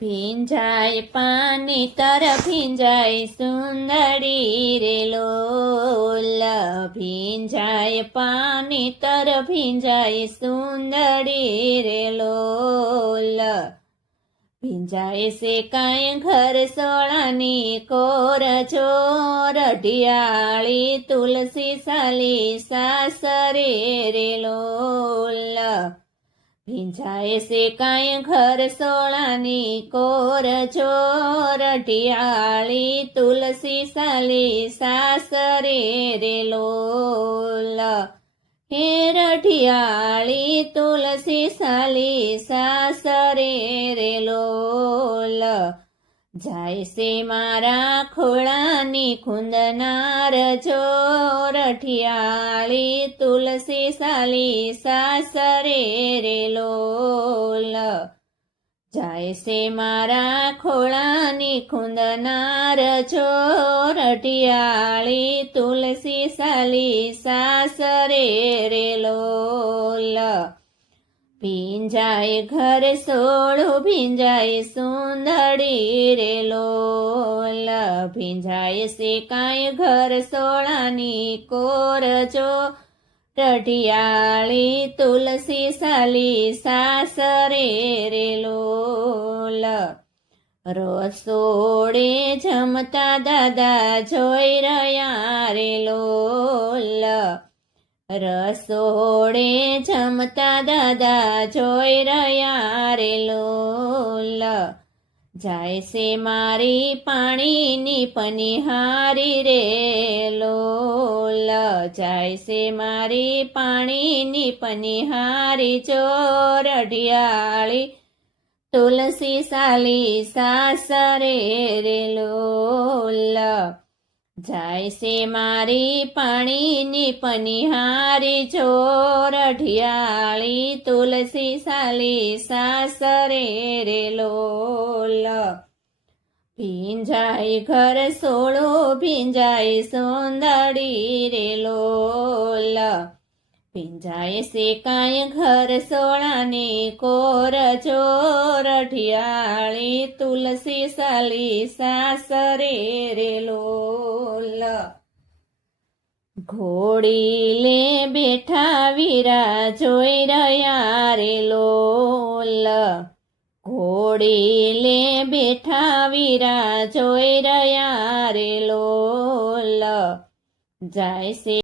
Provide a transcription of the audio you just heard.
ભીંજાય પાણી તરફ ભીંજાય સુંદરી રે લોલ, ભીંજાય પાણી તરફ ભીંજાય સુંદરી રે લોલ, ભીંજાય છે કાંઈ ઘર સોળાની કોર ચોર, ઢિયાળી તુલસી સાલી સાસરે રે લોલ, ભીંજાય છે કાંઈ ઘર સોળાની કોર ચોર, ઢિયાળી તુલસી સાલી સાસરે રે લોલ, હે રઢિયાળી તુલસી સાલી સાસરે રે લોલ, જાય છે મારા ખોળાની ખૂંદનાર ચોર, ઢિયાળી તુલસી સાલી સાસરે રે લોલ, જાય છે મારા ખોળાની ખૂંદનાર ચોર, ઢિયાળી તુલસી સાલી સાસરે રે લોલ, ભીંજાય ઘર સોળું ભીંજાય સુંદરી રે લોલ, ભીંજાય છે કાંઈ ઘર સોળાની કોર ચોર, ઢિયાળી તુલસી સાલી સાસરે રે લોલ, રસોડે જમતા દાદા જોઈ રહ્યા રે લોલ, રસોડે જમતા દાદા જોઈ રહ્યા રે લોલ, જાય છે મારી પાણીની પનિહારી રે લોલ, જાય છે મારી પાણીની પનિહારી ચોર, ઢિયાળી તુલસી સાલી સાસરે રે લોલ, જાય છે મારી પાણીની પનિહારી ચોર, ઢિયાળી તુલસી સાલી સાસરે રે લોલ, ભીંજાય ઘર સોળું ભીંજાય સુંદરી રે લોલ, ભીંજાય છે કાંઈ ઘર સોળાની કોર ચોર, ઢિયાળી તુલસી સાલી સાસરે રે લોલ, ઘોડી લે બેઠા વીરા જોઈ રહ્યા રે લોલ, ઘોડી લે બેઠા વીરા જોઈ રહ્યા રે લોલ, જાય છે